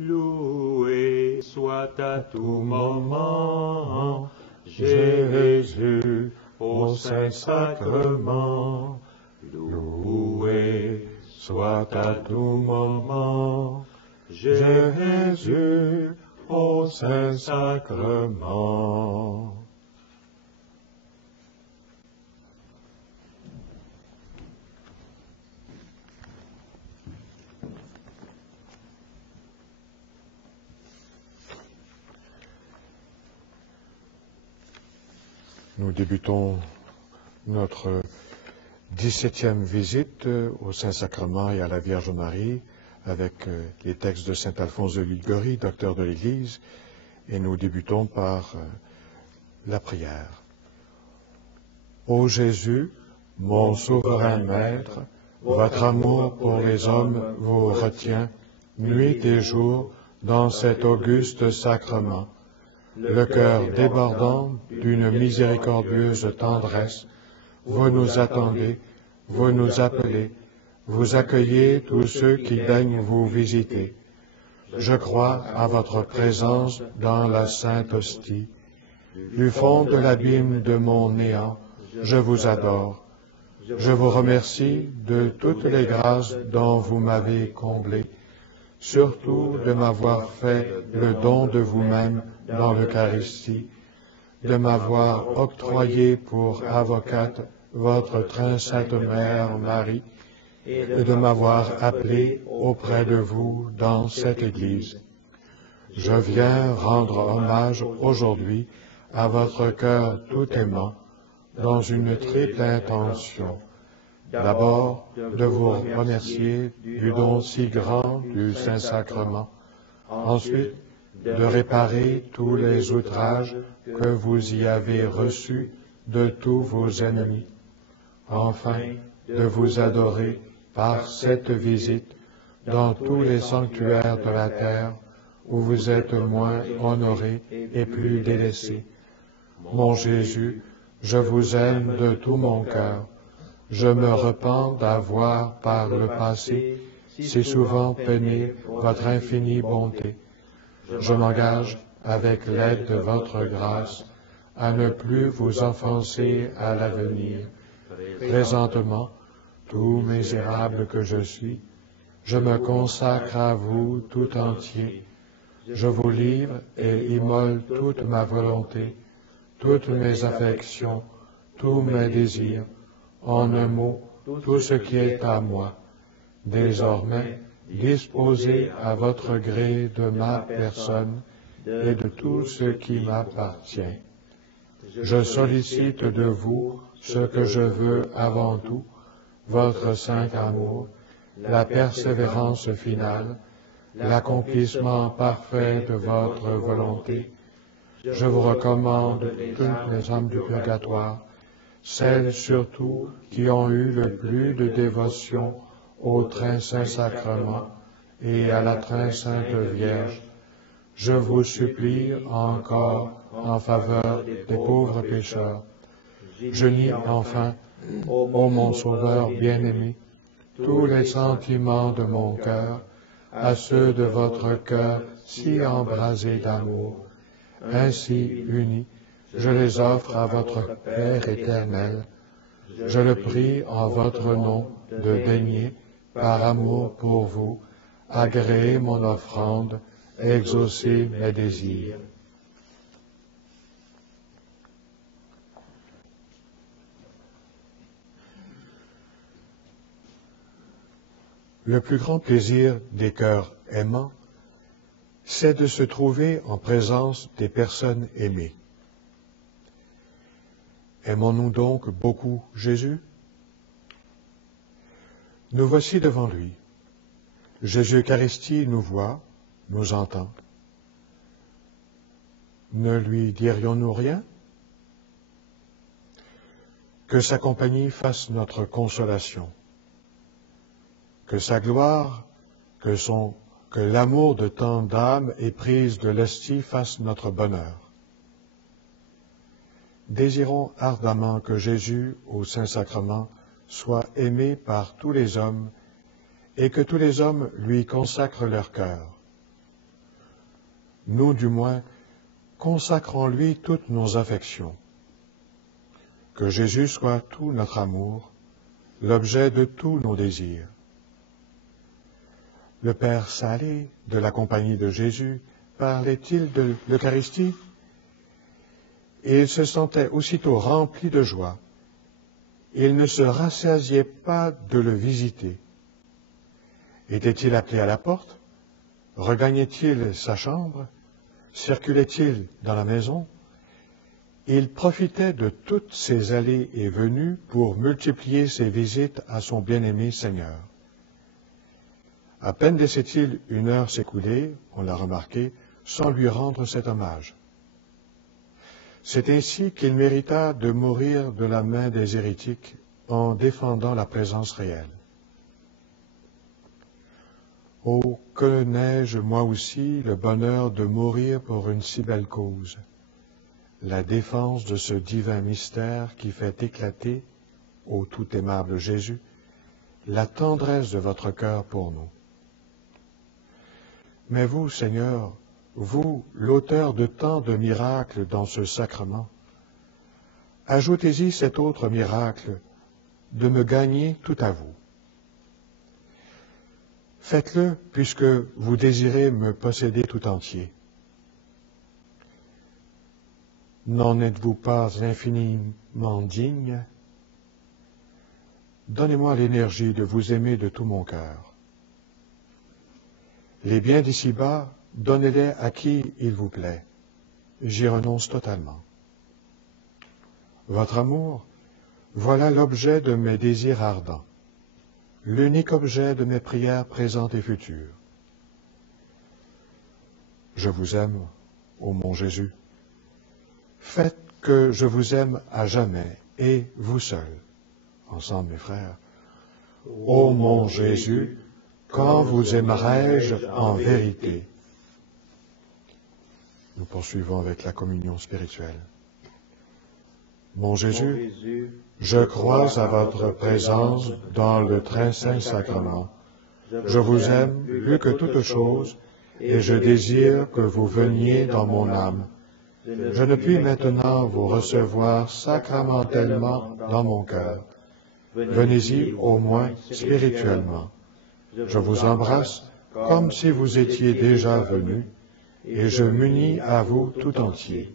Loué soit à tout moment Jésus au Saint-Sacrement. Loué soit à tout moment Jésus au Saint-Sacrement. Nous débutons notre 17e visite au Saint-Sacrement et à la Vierge Marie avec les textes de saint Alphonse de Liguori, docteur de l'Église, et nous débutons par la prière. Ô Jésus, mon souverain Maître, votre amour pour les hommes vous retient nuit et jour dans cet auguste sacrement. Le cœur débordant d'une miséricordieuse tendresse, vous nous attendez, vous nous appelez, vous accueillez tous ceux qui daignent vous visiter. Je crois à votre présence dans la Sainte Hostie. Du fond de l'abîme de mon néant, je vous adore. Je vous remercie de toutes les grâces dont vous m'avez comblé, surtout de m'avoir fait le don de vous-même dans l'Eucharistie, de m'avoir octroyé pour avocate votre très sainte Mère Marie, et de m'avoir appelé auprès de vous dans cette Église. Je viens rendre hommage aujourd'hui à votre cœur tout aimant, dans une triple intention. D'abord, de vous remercier du don si grand du Saint-Sacrement. Ensuite, de réparer tous les outrages que vous y avez reçus de tous vos ennemis. Enfin, de vous adorer par cette visite dans tous les sanctuaires de la terre où vous êtes moins honorés et plus délaissés. Mon Jésus, je vous aime de tout mon cœur. Je me repens d'avoir, par le passé, si souvent peiné votre infinie bonté. Je m'engage, avec l'aide de votre grâce, à ne plus vous offenser à l'avenir. Présentement, tout misérable que je suis, je me consacre à vous tout entier. Je vous livre et immole toute ma volonté, toutes mes affections, tous mes désirs, en un mot, tout ce qui est à moi. Désormais, disposez à votre gré de ma personne et de tout ce qui m'appartient. Je sollicite de vous ce que je veux avant tout, votre saint amour, la persévérance finale, l'accomplissement parfait de votre volonté. Je vous recommande toutes les âmes du purgatoire, celles surtout qui ont eu le plus de dévotion au très saint sacrement et à la très sainte Vierge. Je vous supplie encore en faveur des pauvres pécheurs. J'unis enfin, ô mon Sauveur bien-aimé, tous les sentiments de mon cœur à ceux de votre cœur si embrasé d'amour. Ainsi unis, je les offre à votre Père éternel. Je le prie en votre nom de daigner, par amour pour vous, agréer mon offrande, exaucer mes désirs. Le plus grand plaisir des cœurs aimants, c'est de se trouver en présence des personnes aimées. Aimons-nous donc beaucoup Jésus? Nous voici devant lui. Jésus Eucharistie nous voit, nous entend. Ne lui dirions-nous rien? Que sa compagnie fasse notre consolation. Que sa gloire, que l'amour de tant d'âmes éprises de l'hostie fasse notre bonheur. Désirons ardemment que Jésus, au Saint-Sacrement, soit aimé par tous les hommes et que tous les hommes lui consacrent leur cœur. nous du moins, consacrons-lui toutes nos affections. Que Jésus soit tout notre amour, l'objet de tous nos désirs. Le Père Salé, de la compagnie de Jésus, parlait-il de l'Eucharistie? Et il se sentait aussitôt rempli de joie. Il ne se rassasiait pas de le visiter. Était-il appelé à la porte? Regagnait-il sa chambre? Circulait-il dans la maison? Il profitait de toutes ses allées et venues pour multiplier ses visites à son bien-aimé Seigneur. À peine laissait-il une heure s'écouler, on l'a remarqué, sans lui rendre cet hommage. C'est ainsi qu'il mérita de mourir de la main des hérétiques en défendant la présence réelle. Oh, que n'ai-je moi aussi le bonheur de mourir pour une si belle cause, la défense de ce divin mystère qui fait éclater, ô tout aimable Jésus, la tendresse de votre cœur pour nous. Mais vous, Seigneur, vous, l'auteur de tant de miracles dans ce sacrement, ajoutez-y cet autre miracle de me gagner tout à vous. Faites-le puisque vous désirez me posséder tout entier. N'en êtes-vous pas infiniment digne? Donnez-moi l'énergie de vous aimer de tout mon cœur. Les biens d'ici-bas, donnez-les à qui il vous plaît. J'y renonce totalement. Votre amour, voilà l'objet de mes désirs ardents, l'unique objet de mes prières présentes et futures. Je vous aime, ô mon Jésus. Faites que je vous aime à jamais, et vous seul. Ensemble, mes frères. Ô mon Jésus, quand vous aimerai-je en vérité? Nous poursuivons avec la communion spirituelle. Mon Jésus, je crois à votre présence dans le très saint sacrement. Je vous aime plus que toute chose, et je désire que vous veniez dans mon âme. Je ne puis maintenant vous recevoir sacramentellement dans mon cœur. Venez-y au moins spirituellement. Je vous embrasse comme si vous étiez déjà venu, et je m'unis à vous tout entier.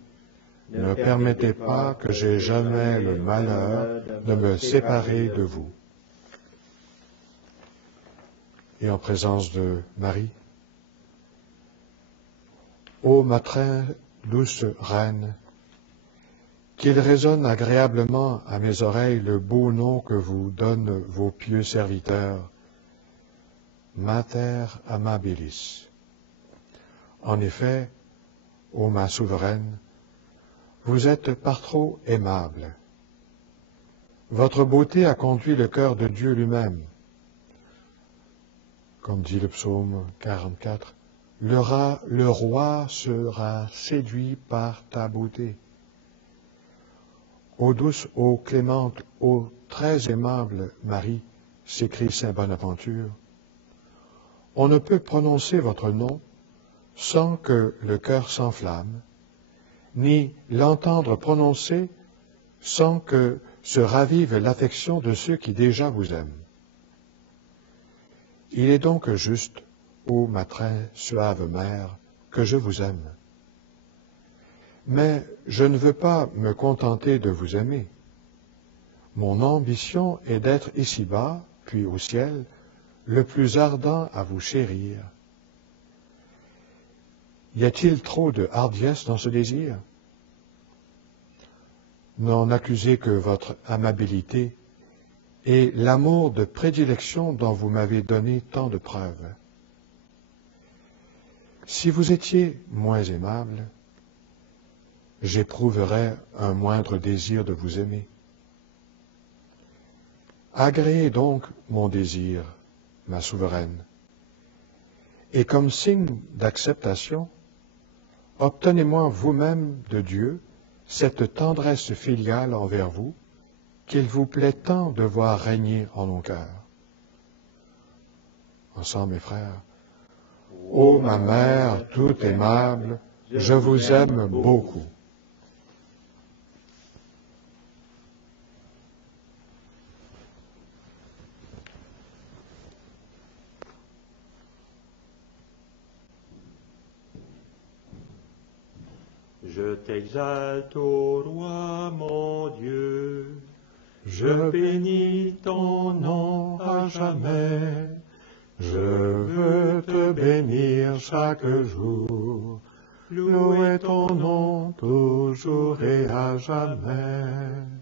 Ne permettez pas que j'aie jamais le malheur de me séparer de vous. Et en présence de Marie, ô ma très douce Reine, qu'il résonne agréablement à mes oreilles le beau nom que vous donnent vos pieux serviteurs, Mater Amabilis. En effet, ô ma souveraine, vous êtes par trop aimable. Votre beauté a conduit le cœur de Dieu lui-même. Comme dit le psaume 44, le roi sera séduit par ta beauté. Ô douce, ô clémente, ô très aimable Marie, s'écrie saint Bonaventure, on ne peut prononcer votre nom sans que le cœur s'enflamme, ni l'entendre prononcer sans que se ravive l'affection de ceux qui déjà vous aiment. Il est donc juste, ô ma très suave mère, que je vous aime. Mais je ne veux pas me contenter de vous aimer. Mon ambition est d'être ici-bas, puis au ciel, le plus ardent à vous chérir. Y a-t-il trop de hardiesse dans ce désir? N'en accusez que votre amabilité et l'amour de prédilection dont vous m'avez donné tant de preuves. Si vous étiez moins aimable, j'éprouverais un moindre désir de vous aimer. Agréez donc mon désir, ma souveraine, et comme signe d'acceptation, obtenez-moi vous-même de Dieu cette tendresse filiale envers vous qu'il vous plaît tant de voir régner en nos cœurs. Ensemble, mes frères, Ô ma mère toute aimable, je vous aime beaucoup. Je t'exalte, ô roi mon Dieu, je bénis ton nom à jamais. Je veux te bénir chaque jour, louer ton nom toujours et à jamais.